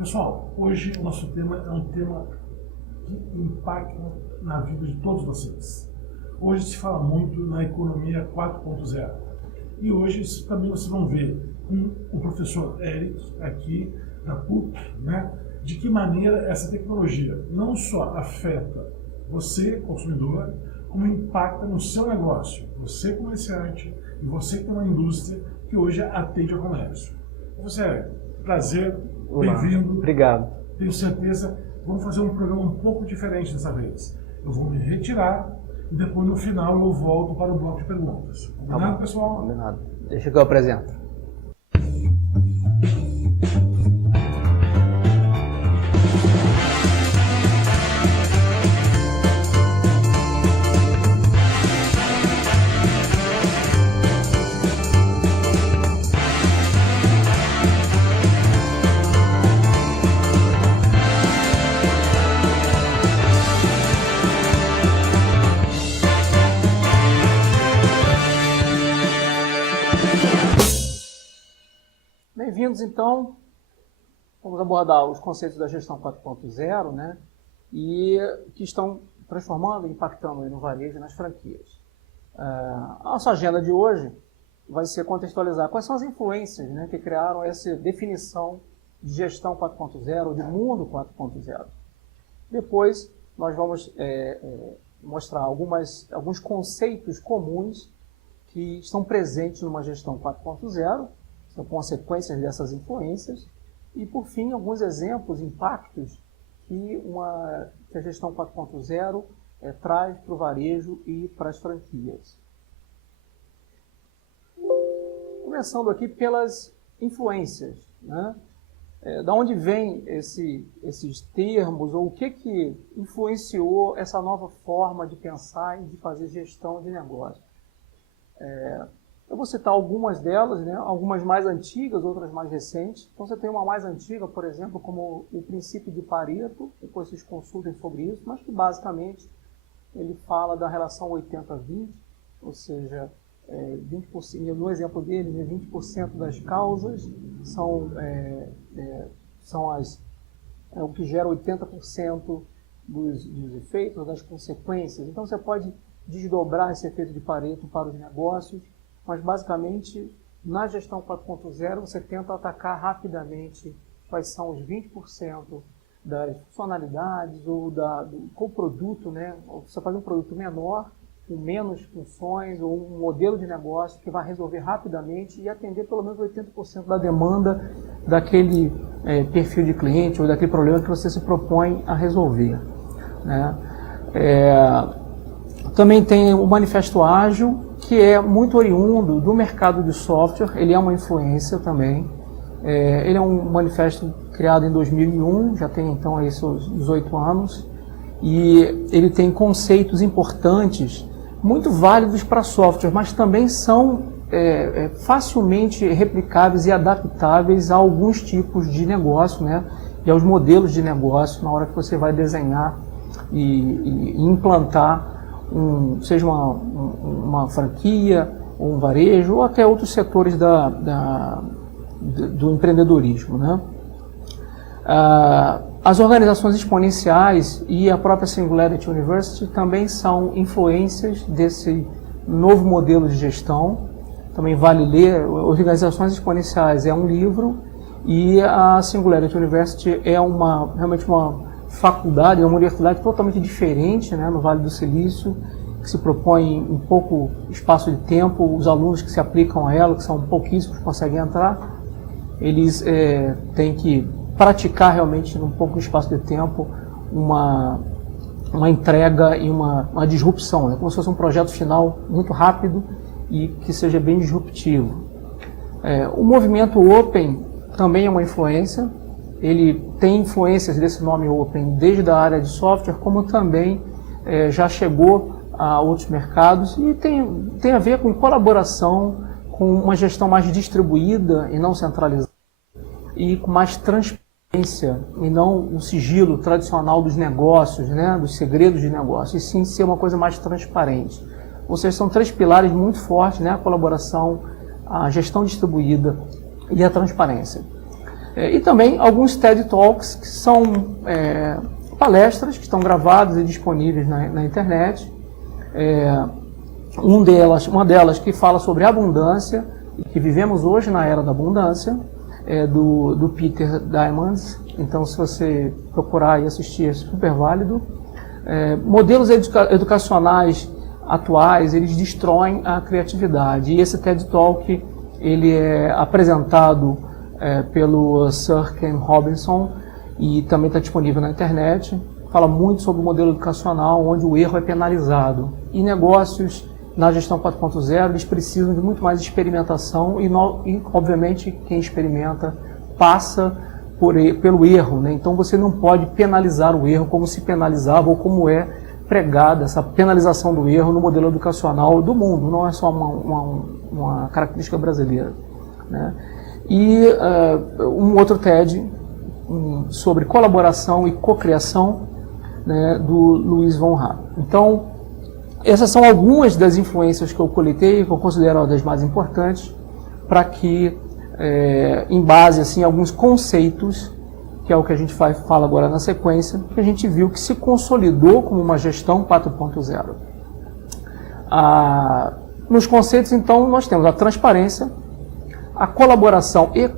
Pessoal, hoje o nosso tema é um tema que impacta na vida de todos vocês. Hoje se fala muito na economia 4.0 e hoje também vocês vão ver com o professor Eric aqui da PUC, né, de que maneira essa tecnologia não só afeta você, consumidor, como impacta no seu negócio, você comerciante e você que tem uma indústria que hoje atende ao comércio. Professor Eric, prazer, bem-vindo. Obrigado. Tenho certeza, vamos fazer um programa um pouco diferente dessa vez. Eu vou me retirar e depois no final eu volto para o bloco de perguntas. Combinado, pessoal? Combinado. Deixa que eu apresento. Bem-vindos, então. Vamos abordar os conceitos da gestão 4.0, né? E que estão transformando e impactando no varejo e nas franquias. A nossa agenda de hoje vai ser contextualizar quais são as influências, né, que criaram essa definição de gestão 4.0, de mundo 4.0. Depois, nós vamos mostrar alguns conceitos comuns que estão presentes numa gestão 4.0, são consequências dessas influências, e, por fim, alguns exemplos, impactos que a gestão 4.0 traz para o varejo e para as franquias. Começando aqui pelas influências, né? Da onde vêm esses termos, ou o que influenciou essa nova forma de pensar e de fazer gestão de negócio? Eu vou citar algumas delas, né? Algumas mais antigas, outras mais recentes. Então você tem uma mais antiga, por exemplo, como o princípio de Pareto, depois vocês consultem sobre isso, mas que basicamente ele fala da relação 80-20, ou seja, 20%, no exemplo dele, né, 20% das causas são o que gera 80% dos efeitos, das consequências. Então você pode desdobrar esse efeito de Pareto para os negócios, mas basicamente na gestão 4.0 você tenta atacar rapidamente quais são os 20% das funcionalidades ou do coproduto, né? Você faz um produto menor, com menos funções, ou um modelo de negócio que vai resolver rapidamente e atender pelo menos 80% da demanda daquele perfil de cliente ou daquele problema que você se propõe a resolver, né? Também tem o Manifesto Ágil, que é muito oriundo do mercado de software, ele é uma influência também. Ele é um manifesto criado em 2001, já tem então aí seus 18 anos, e ele tem conceitos importantes, muito válidos para software, mas também são facilmente replicáveis e adaptáveis a alguns tipos de negócio, né, e aos modelos de negócio na hora que você vai desenhar e implantar seja uma franquia, ou um varejo, ou até outros setores do empreendedorismo, né? As organizações exponenciais e a própria Singularity University também são influências desse novo modelo de gestão. Também vale ler. Organizações Exponenciais é um livro e a Singularity University é realmente uma faculdade, é uma universidade totalmente diferente, né, no Vale do Silício, que se propõe em pouco espaço de tempo. Os alunos que se aplicam a ela, que são pouquíssimos, conseguem entrar, eles têm que praticar realmente num pouco espaço de tempo uma entrega e uma disrupção, né, como se fosse um projeto final muito rápido e que seja bem disruptivo. O movimento Open também é uma influência. Ele tem influências desse nome Open desde a área de software, como também já chegou a outros mercados, e tem a ver com colaboração, com uma gestão mais distribuída e não centralizada, e com mais transparência e não o sigilo tradicional dos negócios, né, dos segredos de negócio, e sim ser uma coisa mais transparente. Ou seja, são três pilares muito fortes, né, a colaboração, a gestão distribuída e a transparência. E também alguns TED Talks, que são palestras que estão gravadas e disponíveis na internet. Uma delas que fala sobre abundância, que vivemos hoje na era da abundância, do Peter Diamandis. Então, se você procurar e assistir, é super válido. Modelos educacionais atuais, eles destroem a criatividade. E esse TED Talk, ele é apresentado pelo Sir Ken Robinson e também está disponível na internet. Fala muito sobre o modelo educacional, onde o erro é penalizado. E negócios na gestão 4.0, eles precisam de muito mais experimentação e obviamente, quem experimenta passa pelo erro, né? Então você não pode penalizar o erro como se penalizava ou como é pregada essa penalização do erro no modelo educacional do mundo, não é só uma característica brasileira, né? E um outro TED sobre colaboração e cocriação, né, do Luiz von Raab. Então, essas são algumas das influências que eu coletei, que eu considero das mais importantes, para que, em base assim, alguns conceitos, que é o que a gente fala agora na sequência, que a gente viu que se consolidou como uma gestão 4.0. Nos conceitos, então, nós temos a transparência, a colaboração e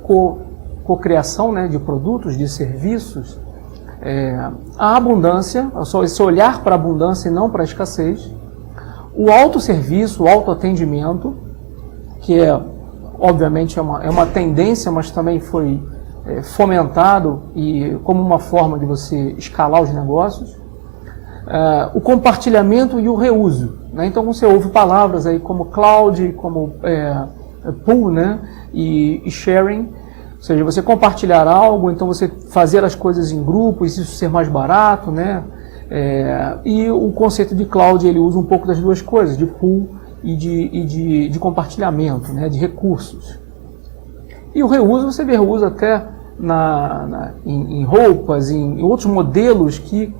cocriação, né, de produtos, de serviços, a abundância, esse olhar para a abundância e não para a escassez, o autosserviço, o autoatendimento, que obviamente é uma tendência, mas também foi fomentado e como uma forma de você escalar os negócios, o compartilhamento e o reuso, né? Então você ouve palavras aí como cloud, como pool, né? e sharing, ou seja, você compartilhar algo, então você fazer as coisas em grupos, isso ser mais barato, né? E o conceito de cloud, ele usa um pouco das duas coisas, de pool e de compartilhamento, né? De recursos. E o reuso, você vê reuso até em roupas, em outros modelos que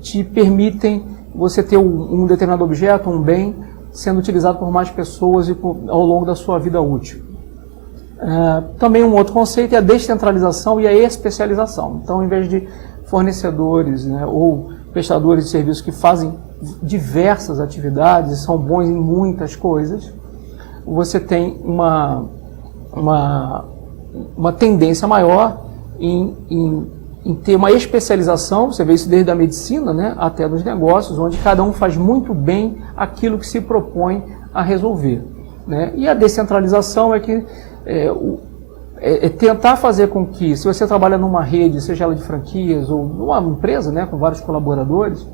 te permitem você ter um determinado objeto, um bem, sendo utilizado por mais pessoas ao longo da sua vida útil. Também um outro conceito é a descentralização e a especialização. Então, em vez de fornecedores, né, ou prestadores de serviços que fazem diversas atividades, são bons em muitas coisas, você tem uma tendência maior em ter uma especialização. Você vê isso desde a medicina, né, até nos negócios, onde cada um faz muito bem aquilo que se propõe a resolver, né? E a descentralização é tentar fazer com que, se você trabalha numa rede, seja ela de franquias ou numa empresa, né, com vários colaboradores,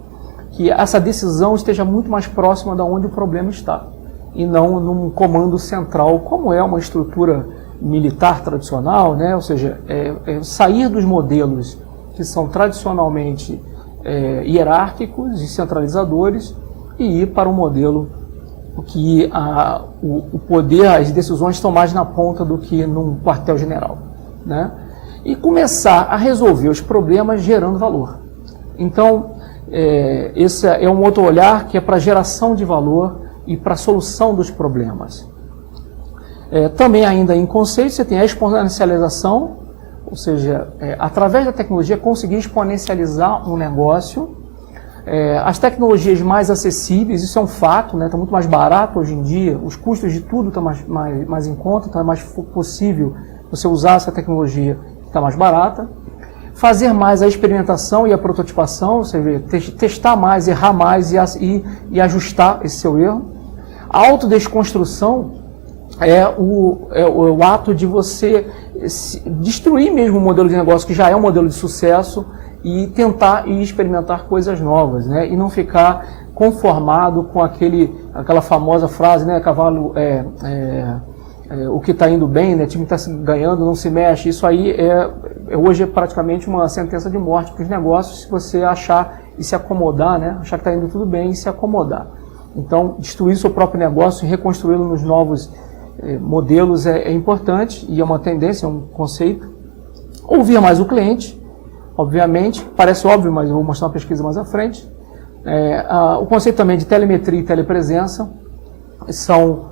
que essa decisão esteja muito mais próxima de onde o problema está, e não num comando central, como é uma estrutura militar tradicional, né? Ou seja, sair dos modelos que são tradicionalmente hierárquicos e centralizadores e ir para um modelo que o poder, as decisões estão mais na ponta do que num quartel-general, né? E começar a resolver os problemas gerando valor. Então, esse é um outro olhar que é para geração de valor e para a solução dos problemas. Também ainda em conceito, você tem a exponencialização, ou seja, através da tecnologia conseguir exponencializar um negócio. As tecnologias mais acessíveis, isso é um fato, né? Está muito mais barato hoje em dia, os custos de tudo estão mais em conta, então é mais possível você usar essa tecnologia que está mais barata. Fazer mais a experimentação e a prototipação, ou seja, testar mais, errar mais e ajustar esse seu erro. A autodesconstrução é o ato de você destruir mesmo o modelo de negócio que já é um modelo de sucesso e tentar e experimentar coisas novas, né? E não ficar conformado com aquela famosa frase, né? Cavalo, o que está indo bem, né? O time está ganhando, não se mexe. Isso aí hoje é praticamente uma sentença de morte para os negócios, se você achar e se acomodar, né? Achar que está indo tudo bem e se acomodar. Então, destruir seu próprio negócio e reconstruí-lo nos novos modelos é importante e é uma tendência, é um conceito. Ouvir mais o cliente, obviamente, parece óbvio, mas eu vou mostrar uma pesquisa mais à frente. O conceito também de telemetria e telepresença são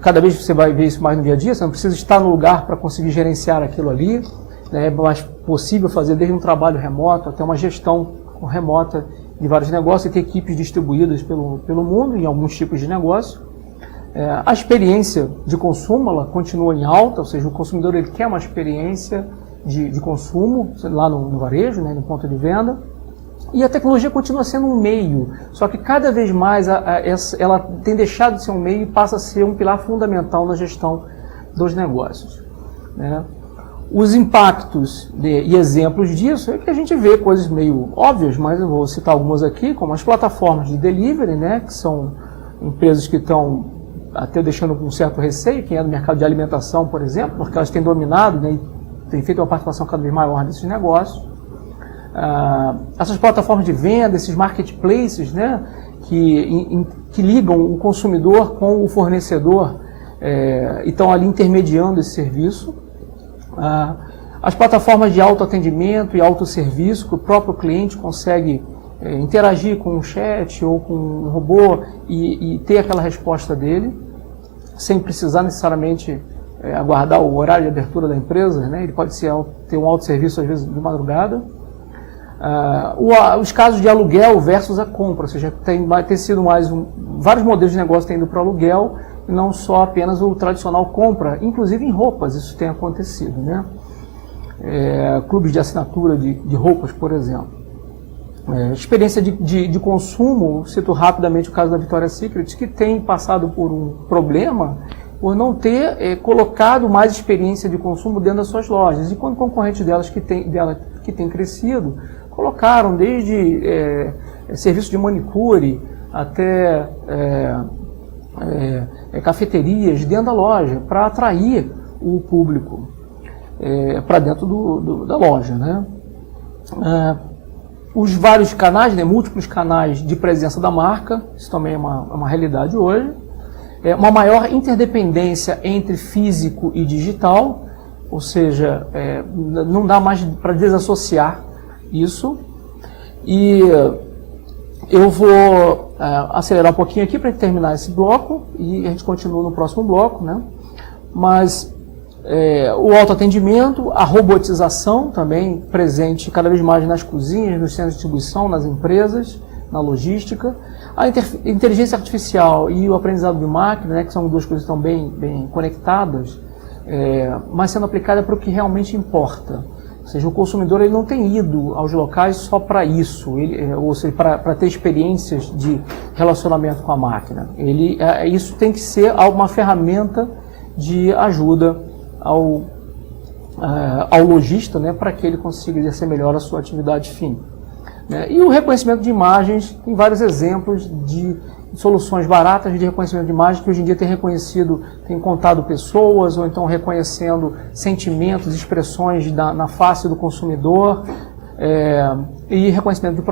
cada vez você vai ver isso mais no dia a dia, você não precisa estar no lugar para conseguir gerenciar aquilo ali, né? É mais possível fazer desde um trabalho remoto até uma gestão remota de vários negócios e ter equipes distribuídas pelo mundo em alguns tipos de negócio. A experiência de consumo ela continua em alta, ou seja, o consumidor ele quer uma experiência de consumo lá no varejo, né, no ponto de venda. E a tecnologia continua sendo um meio, só que cada vez mais ela tem deixado de ser um meio e passa a ser um pilar fundamental na gestão dos negócios, né? Os impactos e exemplos disso é que a gente vê coisas meio óbvias, mas eu vou citar algumas aqui, como as plataformas de delivery, né, que são empresas que estão até deixando com um certo receio, quem é do mercado de alimentação, por exemplo, porque elas têm dominado, né, e têm feito uma participação cada vez maior desses negócios. Essas plataformas de venda, esses marketplaces, né, que ligam o consumidor com o fornecedor e estão ali intermediando esse serviço. As plataformas de autoatendimento e autosserviço, que o próprio cliente consegue interagir com um chat ou com um robô e ter aquela resposta dele, sem precisar necessariamente aguardar o horário de abertura da empresa, né? Ele pode ter um autosserviço às vezes de madrugada. Os casos de aluguel versus a compra, ou seja, vai ter sido vários modelos de negócio têm ido para o aluguel e não só apenas o tradicional compra, inclusive em roupas isso tem acontecido, né? Clubes de assinatura de roupas, por exemplo. Experiência de consumo, cito rapidamente o caso da Victoria's Secret, que tem passado por um problema por não ter colocado mais experiência de consumo dentro das suas lojas. E quando concorrentes delas que tem crescido, colocaram desde serviço de manicure até cafeterias dentro da loja para atrair o público para dentro da loja, né? Os vários canais, né, múltiplos canais de presença da marca, isso também é uma realidade hoje. Uma maior interdependência entre físico e digital, ou seja, não dá mais para desassociar isso. E eu vou acelerar um pouquinho aqui para terminar esse bloco e a gente continua no próximo bloco, né? Mas o autoatendimento, a robotização também presente cada vez mais nas cozinhas, nos centros de distribuição, nas empresas, na logística. A inteligência artificial e o aprendizado de máquina, né, que são duas coisas que estão bem conectadas, mas sendo aplicada para o que realmente importa. Ou seja, o consumidor ele não tem ido aos locais só para isso, ou seja, para ter experiências de relacionamento com a máquina. Isso tem que ser uma ferramenta de ajuda ao lojista, né, para que ele consiga exercer melhor a sua atividade fim. E o reconhecimento de imagens, tem vários exemplos de soluções baratas de reconhecimento de imagens que hoje em dia tem contado pessoas, ou então reconhecendo sentimentos, expressões na face do consumidor, e reconhecimento de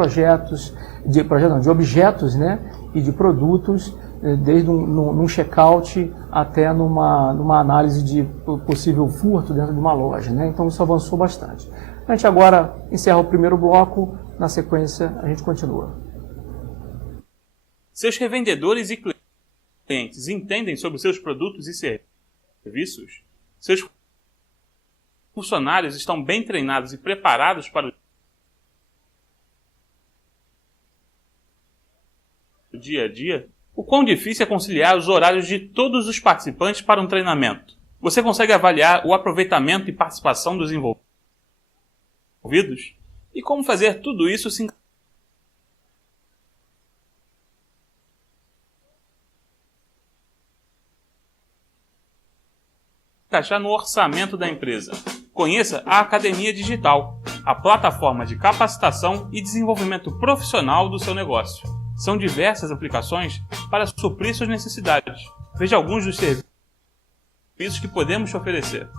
de objetos, né, e de produtos, desde num check-out até numa análise de possível furto dentro de uma loja, né? Então isso avançou bastante. A gente agora encerra o primeiro bloco, na sequência a gente continua. Seus revendedores e clientes entendem sobre seus produtos e serviços? Seus funcionários estão bem treinados e preparados para o dia a dia? O quão difícil é conciliar os horários de todos os participantes para um treinamento? Você consegue avaliar o aproveitamento e participação dos envolvidos? E como fazer tudo isso se encaixar no orçamento da empresa? Conheça a Academia Digital, a plataforma de capacitação e desenvolvimento profissional do seu negócio. São diversas aplicações para suprir suas necessidades. Veja alguns dos serviços que podemos te oferecer.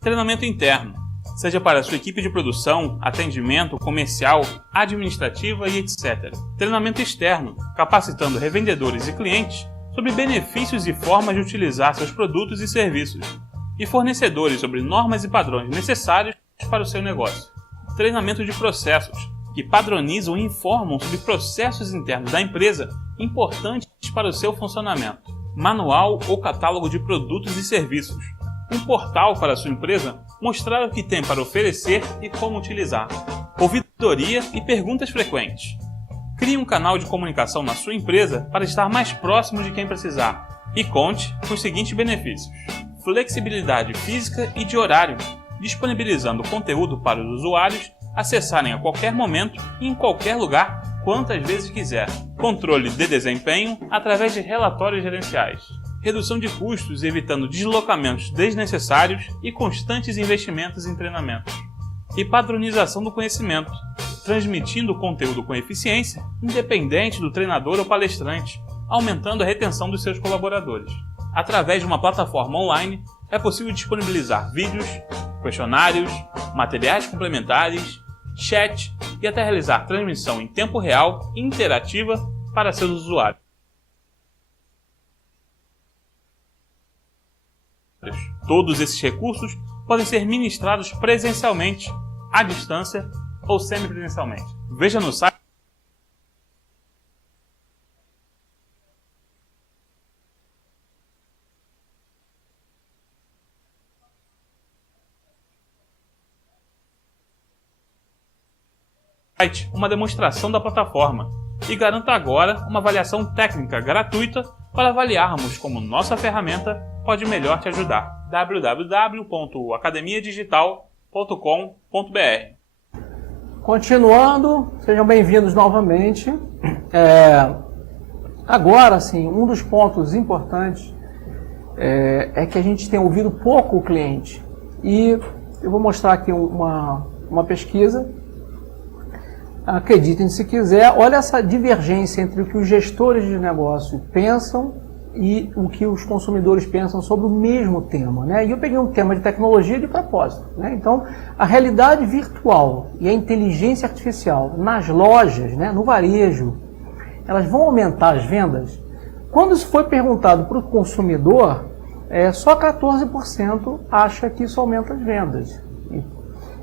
Treinamento interno, seja para sua equipe de produção, atendimento, comercial, administrativa e etc. Treinamento externo, capacitando revendedores e clientes sobre benefícios e formas de utilizar seus produtos e serviços, e fornecedores sobre normas e padrões necessários para o seu negócio. Treinamento de processos, que padronizam e informam sobre processos internos da empresa importantes para o seu funcionamento. Manual ou catálogo de produtos e serviços. Um portal para a sua empresa mostrar o que tem para oferecer e como utilizar. Ouvidoria e perguntas frequentes. Crie um canal de comunicação na sua empresa para estar mais próximo de quem precisar. E conte com os seguintes benefícios: flexibilidade física e de horário, disponibilizando conteúdo para os usuários acessarem a qualquer momento e em qualquer lugar, quantas vezes quiser. Controle de desempenho através de relatórios gerenciais. Redução de custos, evitando deslocamentos desnecessários e constantes investimentos em treinamentos. E padronização do conhecimento, transmitindo o conteúdo com eficiência, independente do treinador ou palestrante, aumentando a retenção dos seus colaboradores. Através de uma plataforma online, é possível disponibilizar vídeos, questionários, materiais complementares, chat e até realizar transmissão em tempo real e interativa para seus usuários. Todos esses recursos podem ser ministrados presencialmente, à distância ou semipresencialmente. Veja no site uma demonstração da plataforma e garanta agora uma avaliação técnica gratuita para avaliarmos como nossa ferramenta pode melhor te ajudar. www.academiadigital.com.br. Continuando, sejam bem-vindos novamente. Agora, sim, um dos pontos importantes é que a gente tem ouvido pouco o cliente. E eu vou mostrar aqui uma pesquisa. Acreditem se quiser, olha essa divergência entre o que os gestores de negócio pensam e o que os consumidores pensam sobre o mesmo tema, né? E eu peguei um tema de tecnologia de propósito, né? Então, a realidade virtual e a inteligência artificial nas lojas, né, no varejo, elas vão aumentar as vendas? Quando isso foi perguntado para o consumidor, só 14% acha que isso aumenta as vendas.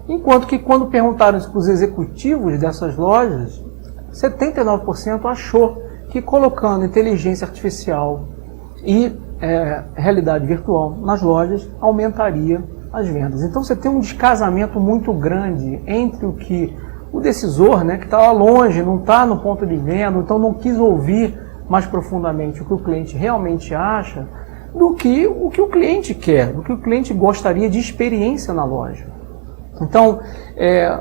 Enquanto que quando perguntaram isso para os executivos dessas lojas, 79% achou que colocando inteligência artificial e realidade virtual nas lojas aumentaria as vendas. Então você tem um descasamento muito grande entre o decisor, né, que está lá longe, não está no ponto de venda, então não quis ouvir mais profundamente o que o cliente realmente acha, do que o cliente quer, do que o cliente gostaria de experiência na loja. Então,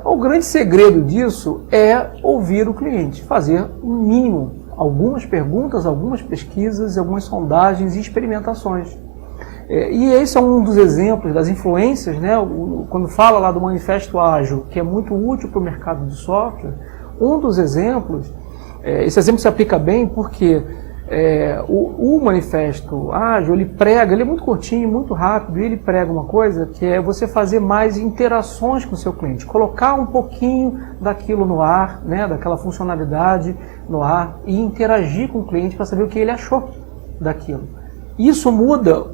o grande segredo disso é ouvir o cliente, fazer um mínimo, algumas perguntas, algumas pesquisas, algumas sondagens e experimentações. E esse é um dos exemplos das influências, né? Quando fala lá do Manifesto Ágil, que é muito útil para o mercado de software, um dos exemplos, esse exemplo se aplica bem porque o Manifesto Ágil, ele é muito curtinho, muito rápido, e ele prega uma coisa que é você fazer mais interações com o seu cliente, colocar um pouquinho daquilo no ar, né, daquela funcionalidade no ar, e interagir com o cliente para saber o que ele achou daquilo. Isso muda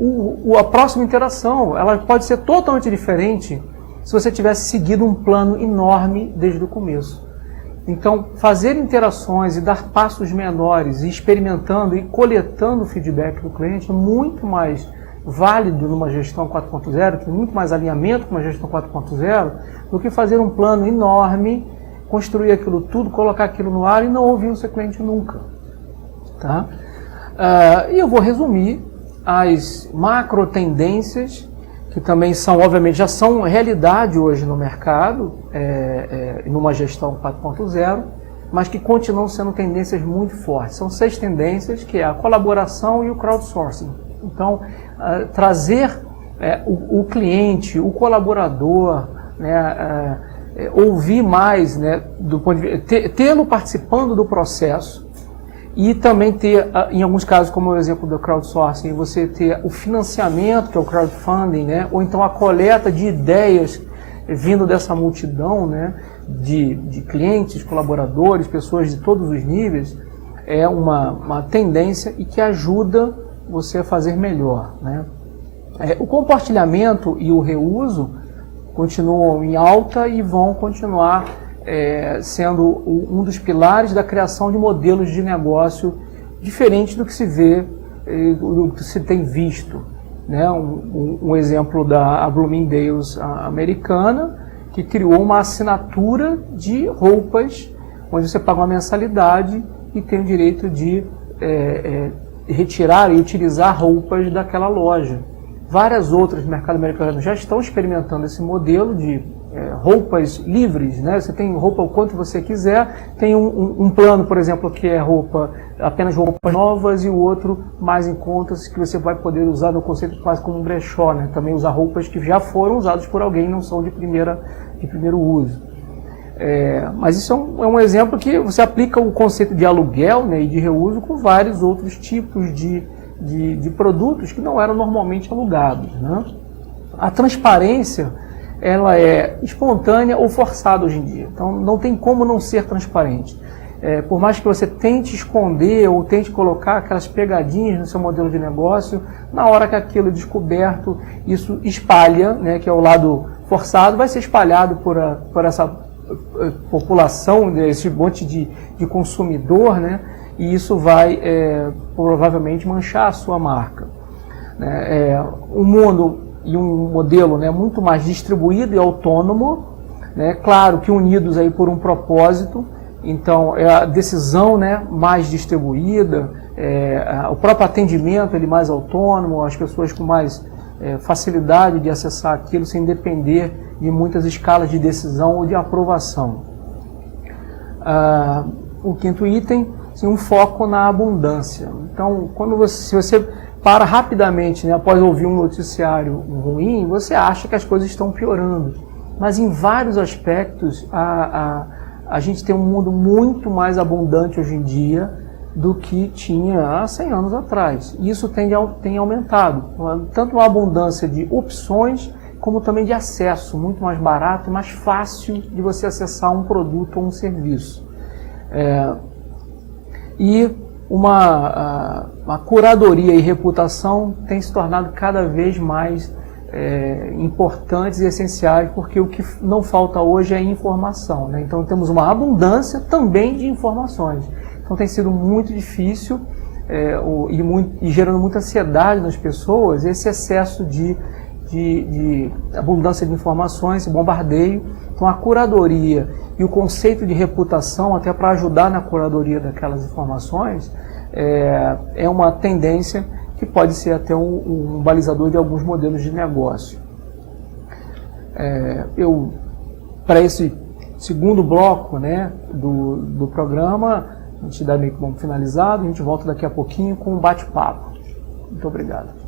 a próxima interação, ela pode ser totalmente diferente se você tivesse seguido um plano enorme desde o começo. Então, fazer interações e dar passos menores, e experimentando e coletando o feedback do cliente é muito mais válido numa gestão 4.0, tem muito mais alinhamento com uma gestão 4.0, do que fazer um plano enorme, construir aquilo tudo, colocar aquilo no ar e não ouvir o seu cliente nunca. Tá? E eu vou resumir as macro tendências, que também são, obviamente, já são realidade hoje no mercado, numa gestão 4.0, mas que continuam sendo tendências muito fortes. São 6 tendências, que é a colaboração e o crowdsourcing. Então, trazer o cliente, o colaborador, né, ouvir mais, né, do ponto de vista, tê-lo participando do processo, e também ter, em alguns casos, como o exemplo do crowdsourcing, você ter o financiamento, que é o crowdfunding, né? Ou então a coleta de ideias vindo dessa multidão, né? de clientes, colaboradores, pessoas de todos os níveis, é uma tendência e que ajuda você a fazer melhor, né? O compartilhamento e o reuso continuam em alta e vão continuar sendo um dos pilares da criação de modelos de negócio diferentes do que se vê, do que se tem visto. Né? Um exemplo da Bloomingdale's americana, que criou uma assinatura de roupas, onde você paga uma mensalidade e tem o direito de retirar e utilizar roupas daquela loja. Várias outras no mercado americano já estão experimentando esse modelo de roupas livres, né? Você tem roupa o quanto você quiser, tem um plano, por exemplo, que é apenas roupas novas, e o outro mais em contas, que você vai poder usar no conceito quase como um brechó, né? Também usar roupas que já foram usadas por alguém, não são de primeiro uso. Mas isso é um exemplo que você aplica o conceito de aluguel, né, e de reuso com vários outros tipos de produtos que não eram normalmente alugados, né? A transparência, ela é espontânea ou forçada hoje em dia. Então, não tem como não ser transparente. Por mais que você tente esconder ou tente colocar aquelas pegadinhas no seu modelo de negócio, na hora que aquilo é descoberto, isso espalha, né, que é o lado forçado, vai ser espalhado por essa população, esse monte de consumidor, né, e isso vai provavelmente manchar a sua marca. Um mundo e um modelo, né, muito mais distribuído e autônomo, né, claro que unidos aí por um propósito. Então, a decisão, né, mais distribuída, o próprio atendimento ele mais autônomo, as pessoas com mais facilidade de acessar aquilo sem depender de muitas escalas de decisão ou de aprovação. O quinto item, assim, um foco na abundância. Então, se você para rapidamente, né, após ouvir um noticiário ruim, você acha que as coisas estão piorando. Mas em vários aspectos, a gente tem um mundo muito mais abundante hoje em dia do que tinha há 100 anos atrás. E isso tem aumentado. Tanto a abundância de opções, como também de acesso, muito mais barato e mais fácil de você acessar um produto ou um serviço. E uma curadoria e reputação tem se tornado cada vez mais importantes e essenciais, porque o que não falta hoje é informação, né? Então temos uma abundância também de informações. Então tem sido muito difícil e gerando muita ansiedade nas pessoas esse excesso de abundância de informações, esse bombardeio. Então a curadoria e o conceito de reputação, até para ajudar na curadoria daquelas informações, é uma tendência que pode ser até um balizador de alguns modelos de negócio. Para esse segundo bloco, né, do programa, a gente dá meio que bom finalizado, a gente volta daqui a pouquinho com um bate-papo. Muito obrigado.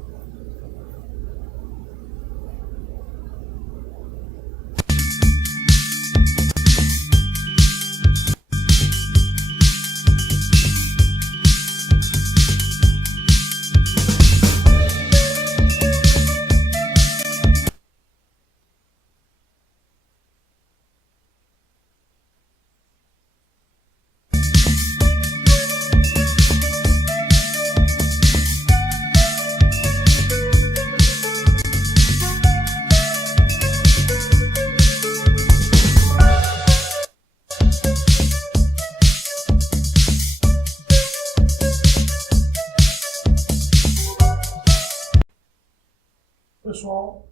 Pessoal,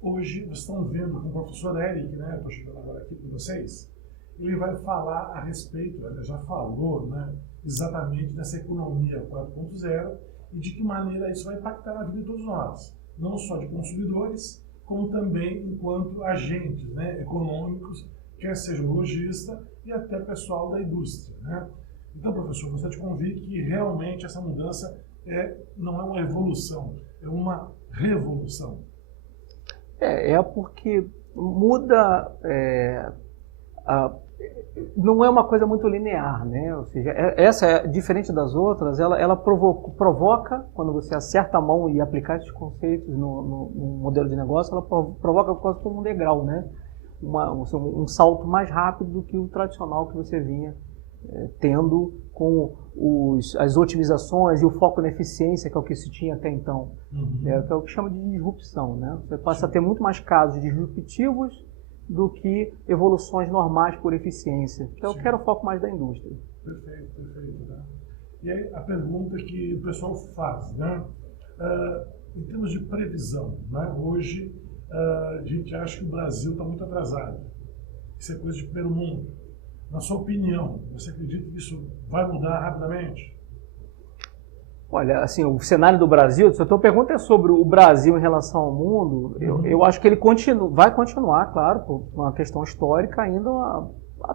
hoje vocês estão vendo com o professor Eric, né? Estou chegando agora aqui com vocês. Ele vai falar a respeito, ele já falou, né, exatamente dessa economia 4.0 e de que maneira isso vai impactar na vida de todos nós, não só de consumidores, como também enquanto agentes, né, econômicos, quer seja o lojista e até pessoal da indústria, né? Então, professor, gostaria de convir que realmente essa mudança não é uma evolução, é uma revolução. Porque muda, não é uma coisa muito linear, né? Ou seja, essa, diferente das outras, ela provoca, quando você acerta a mão e aplicar esses conceitos no modelo de negócio, ela provoca quase como um degrau, né? Um salto mais rápido do que o tradicional que você vinha tendo com as otimizações e o foco na eficiência, que é o que se tinha até então. Que é o que chama de disrupção, né? Você passa a ter muito mais casos disruptivos do que evoluções normais por eficiência, que é o que era o foco mais da indústria. Perfeito, perfeito. Né? E aí a pergunta que o pessoal faz, né? Em termos de previsão, né? Hoje a gente acha que o Brasil está muito atrasado. Isso é coisa de primeiro mundo. Na sua opinião, você acredita que isso vai mudar rapidamente? Olha, assim, o cenário do Brasil, se a tua pergunta é sobre o Brasil em relação ao mundo, eu acho que ele vai continuar, claro, por uma questão histórica, ainda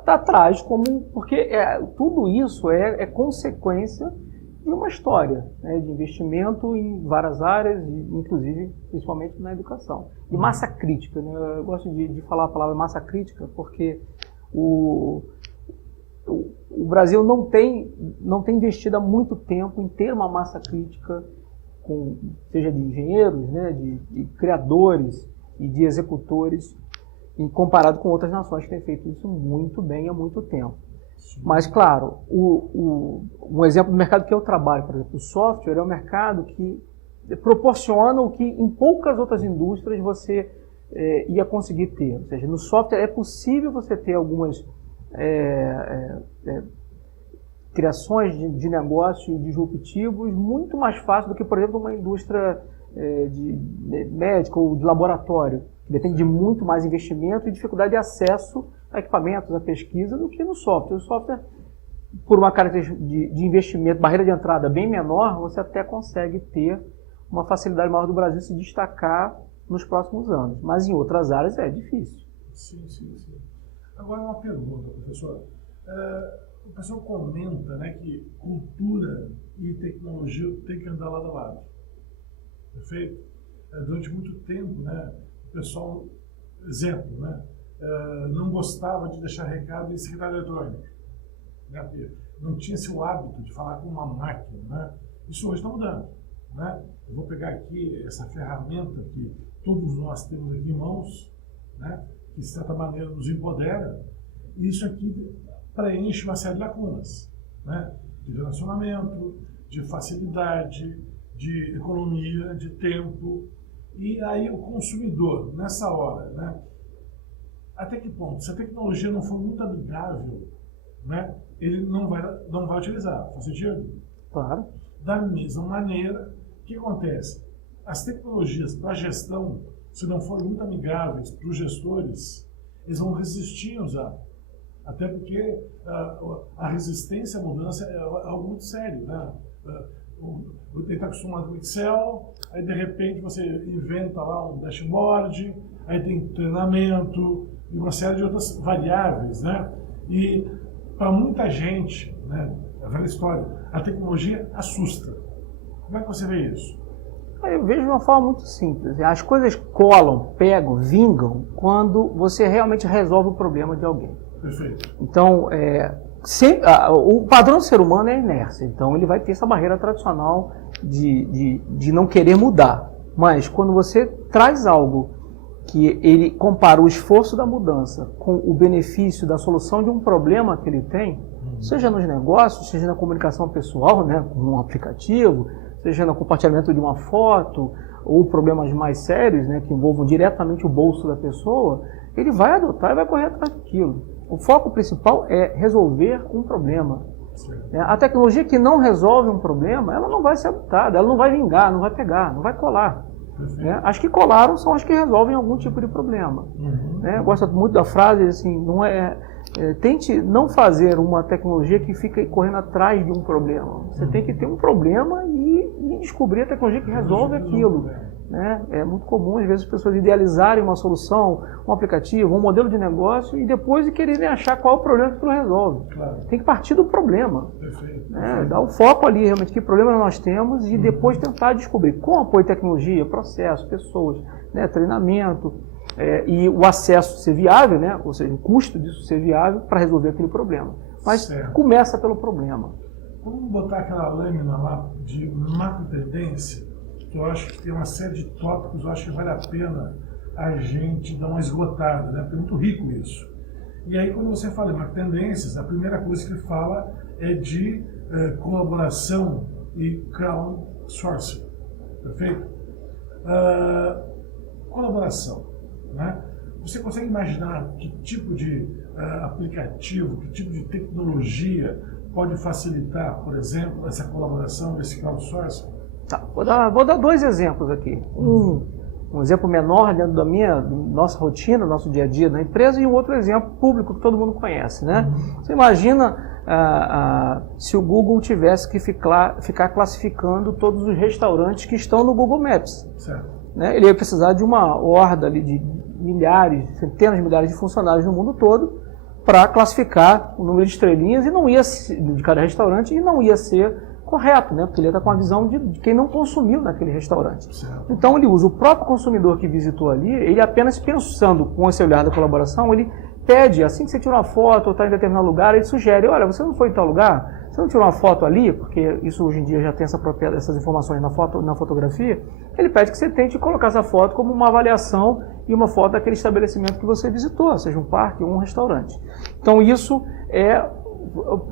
atrás, porque tudo isso é consequência de uma história, né, de investimento em várias áreas, inclusive, principalmente na educação. E massa crítica, né, eu gosto de falar a palavra massa crítica, porque o Brasil não tem investido há muito tempo em ter uma massa crítica, seja de engenheiros, né, de criadores e de executores, comparado com outras nações que têm feito isso muito bem há muito tempo. Sim. Mas, claro, um exemplo do mercado que eu trabalho, por exemplo, o software é um mercado que proporciona o que em poucas outras indústrias você ia conseguir ter. Ou seja, no software é possível você ter algumas criações de negócios disruptivos muito mais fácil do que, por exemplo, uma indústria de médica ou de laboratório, que depende de muito mais investimento e dificuldade de acesso a equipamentos, a pesquisa, do que no software. O software, por uma característica de investimento, barreira de entrada bem menor, você até consegue ter uma facilidade maior do Brasil se destacar nos próximos anos. Mas em outras áreas é difícil. Sim, sim, sim. Agora uma pergunta, professor. O pessoal comenta, né, que cultura e tecnologia tem que andar lado a lado. Perfeito? Durante muito tempo, né, o pessoal, exemplo, né, não gostava de deixar recado em secretário eletrônico. Né, não tinha esse hábito de falar com uma máquina. Né? Isso hoje está mudando. Né? Eu vou pegar aqui essa ferramenta que todos nós temos aqui em mãos, né, que de certa maneira nos empodera, e isso aqui preenche uma série de lacunas, né? De relacionamento, de facilidade, de economia, de tempo. E aí o consumidor, nessa hora, né? Até que ponto? Se a tecnologia não for muito amigável, né, ele não vai utilizar. Faz sentido? Claro. Da mesma maneira, o que acontece? As tecnologias para a gestão, se não forem muito amigáveis para os gestores, eles vão resistir a usar. Até porque a resistência à mudança é algo muito sério. Né? Ele está acostumado com Excel, aí de repente você inventa lá um dashboard, aí tem treinamento e uma série de outras variáveis. Né? E para muita gente, né, é a velha história, a tecnologia assusta. Como é que você vê isso? Eu vejo de uma forma muito simples. As coisas colam, pegam, vingam quando você realmente resolve o problema de alguém. Perfeito. Então, o padrão do ser humano é a inércia. Então, ele vai ter essa barreira tradicional de não querer mudar. Mas, quando você traz algo que ele compara o esforço da mudança com o benefício da solução de um problema que ele tem, seja nos negócios, seja na comunicação pessoal, né, com um aplicativo, seja no compartilhamento de uma foto, ou problemas mais sérios, né, que envolvam diretamente o bolso da pessoa, ele vai adotar e vai correr atrás daquilo. O foco principal é resolver um problema. A tecnologia que não resolve um problema, ela não vai ser adotada, ela não vai vingar, não vai pegar, não vai colar. As que colaram são as que resolvem algum tipo de problema. Eu gosto muito da frase assim, tente não fazer uma tecnologia que fica correndo atrás de um problema. Você tem que ter um problema e descobrir a tecnologia que resolve aquilo. Né? É muito comum, às vezes, as pessoas idealizarem uma solução, um aplicativo, um modelo de negócio e depois quererem achar qual é o problema que aquilo resolve. Claro. Tem que partir do problema. Perfeito. Né? Dar o foco ali, realmente, que problema nós temos e depois tentar descobrir, com apoio de tecnologia, processo, pessoas, né, treinamento, e o acesso ser viável, né? Ou seja, o custo disso ser viável para resolver aquele problema. Mas começa pelo problema. Vamos botar aquela lâmina lá de macro tendência, que eu acho que tem uma série de tópicos, eu acho que vale a pena a gente dar uma esgotada, né? Porque é muito rico isso. E aí, quando você fala em macro tendências, a primeira coisa que ele fala é de colaboração e crowdsourcing. Perfeito? Colaboração. Né? Você consegue imaginar que tipo de aplicativo, que tipo de tecnologia pode facilitar, por exemplo, essa colaboração, esse crowdsourcing? Tá, vou dar 2 exemplos aqui. Um exemplo menor dentro da nossa rotina, nosso dia a dia na empresa, e um outro exemplo público que todo mundo conhece, né? Você imagina se o Google tivesse que ficar classificando todos os restaurantes que estão no Google Maps. Certo. Né? Ele ia precisar de uma horda ali de milhares, centenas de milhares de funcionários no mundo todo para classificar o número de estrelinhas de cada restaurante, e não ia ser correto, né? Porque ele está com a visão de quem não consumiu naquele restaurante. Certo. Então ele usa o próprio consumidor que visitou ali, ele apenas pensando com esse olhar da colaboração, ele pede, assim que você tira uma foto ou está em determinado lugar, ele sugere, olha, você não foi em tal lugar? Você não tirou uma foto ali? Porque isso hoje em dia já tem essas informações na fotografia. Ele pede que você tente colocar essa foto como uma avaliação e uma foto daquele estabelecimento que você visitou, seja um parque ou um restaurante. Então isso é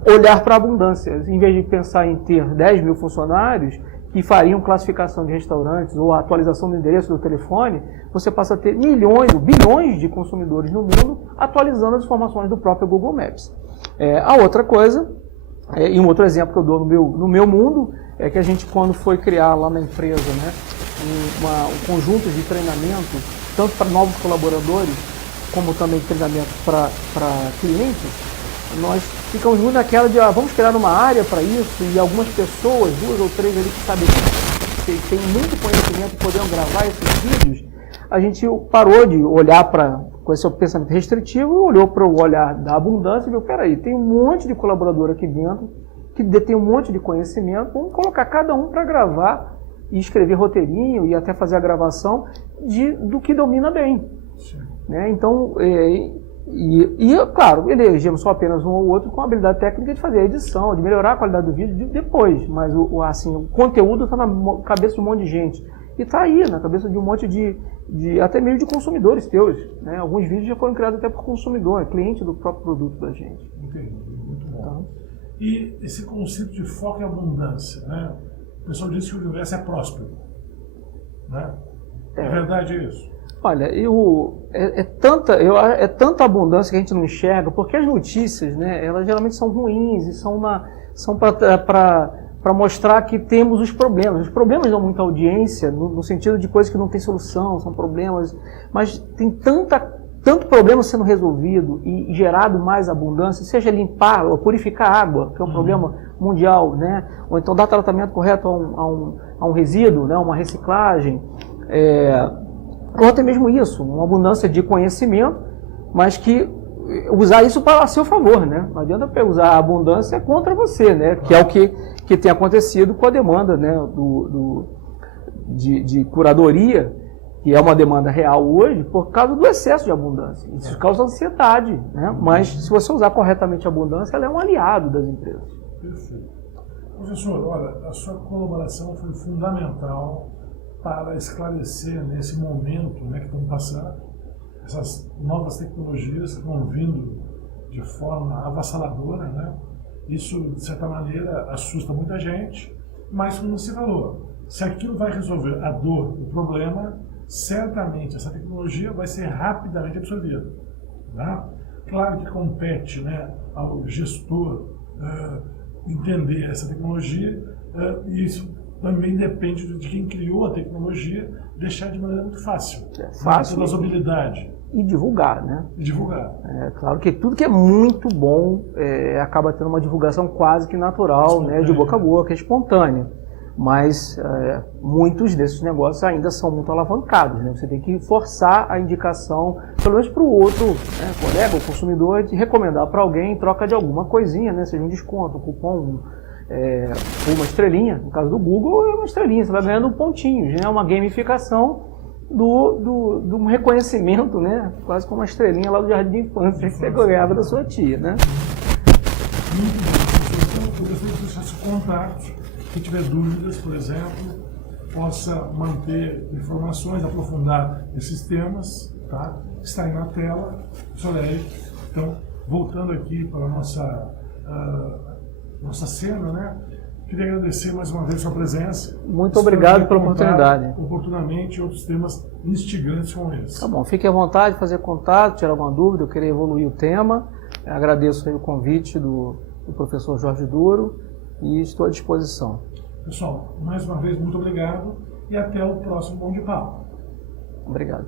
olhar para a abundância. Em vez de pensar em ter 10 mil funcionários que fariam classificação de restaurantes ou a atualização do endereço do telefone, você passa a ter milhões ou bilhões de consumidores no mundo atualizando as informações do próprio Google Maps. A outra coisa, e um outro exemplo que eu dou no meu mundo, é que a gente, quando foi criar lá na empresa, né, um conjunto de treinamento, tanto para novos colaboradores, como também treinamento para clientes, nós ficamos muito naquela de, vamos criar uma área para isso, e algumas pessoas, 2 ou 3 ali que sabem, que têm muito conhecimento e poderiam gravar esses vídeos, a gente parou de olhar com esse pensamento restritivo e olhou para o olhar da abundância e viu, peraí, tem um monte de colaborador aqui dentro que detém um monte de conhecimento, vamos colocar cada um para gravar e escrever roteirinho e até fazer a gravação do que domina bem. Né? Então, claro, elegemos só apenas um ou outro com a habilidade técnica de fazer a edição, de melhorar a qualidade do vídeo depois, mas o conteúdo está na cabeça de um monte de gente. E está aí, na cabeça de um monte até mesmo de consumidores teus. Né? Alguns vídeos já foram criados até por consumidor, cliente do próprio produto da gente. Entendi, muito bom. Então, e esse conceito de foco e abundância, né? O pessoal diz que o universo é próspero. Né? É verdade isso? Olha, é tanta abundância que a gente não enxerga, porque as notícias, né, elas geralmente são ruins e são para mostrar que temos os problemas. Os problemas dão muita audiência, no sentido de coisas que não têm solução, são problemas, mas tem tanto problema sendo resolvido e gerado mais abundância, seja limpar ou purificar água, que é um problema mundial, né, ou então dar tratamento correto a um resíduo, né, uma reciclagem, ou até mesmo isso, uma abundância de conhecimento, mas que usar isso para seu favor, né? Não adianta usar a abundância contra você, né? Que é o que tem acontecido com a demanda, né? de curadoria, que é uma demanda real hoje, por causa do excesso de abundância. Isso causa ansiedade, né? Mas se você usar corretamente a abundância, ela é um aliado das empresas. Perfeito. Professor, olha, a sua colaboração foi fundamental para esclarecer nesse momento, né, que estamos passando, essas novas tecnologias que vão vindo de forma avassaladora, né? Isso, de certa maneira, assusta muita gente, mas como você falou, se aquilo vai resolver a dor, o problema, certamente essa tecnologia vai ser rapidamente absorvida. Né? Claro que compete, né, ao gestor entender essa tecnologia, e isso também depende de quem criou a tecnologia, deixar de maneira muito fácil. Fácil. Pela usabilidade. E divulgar, né? E divulgar. Claro que tudo que é muito bom acaba tendo uma divulgação quase que natural, né, de boca a boca, espontânea. Mas muitos desses negócios ainda são muito alavancados, né? Você tem que forçar a indicação, pelo menos para o outro, né, colega, o consumidor, de recomendar para alguém em troca de alguma coisinha, né? Seja um desconto, um cupom, ou uma estrelinha. No caso do Google, é uma estrelinha, você vai ganhando pontinhos, né? Uma gamificação do um reconhecimento, né? Quase como uma estrelinha lá do jardim de infância que você ganhava da sua tia, né? Muito bom. Eu gostaria de deixar seu contato. Quem tiver dúvidas, por exemplo, possa manter informações, aprofundar esses temas, tá? Está aí na tela. Olha aí. Então, voltando aqui para a nossa cena, né? Queria agradecer mais uma vez a sua presença. Muito obrigado pela oportunidade. Oportunamente outros temas instigantes como esse. Tá bom, fique à vontade de fazer contato, tirar alguma dúvida, eu queria evoluir o tema. Agradeço aí o convite do professor Jorge Duro e estou à disposição. Pessoal, mais uma vez, muito obrigado e até o próximo Bom de Papo. Obrigado.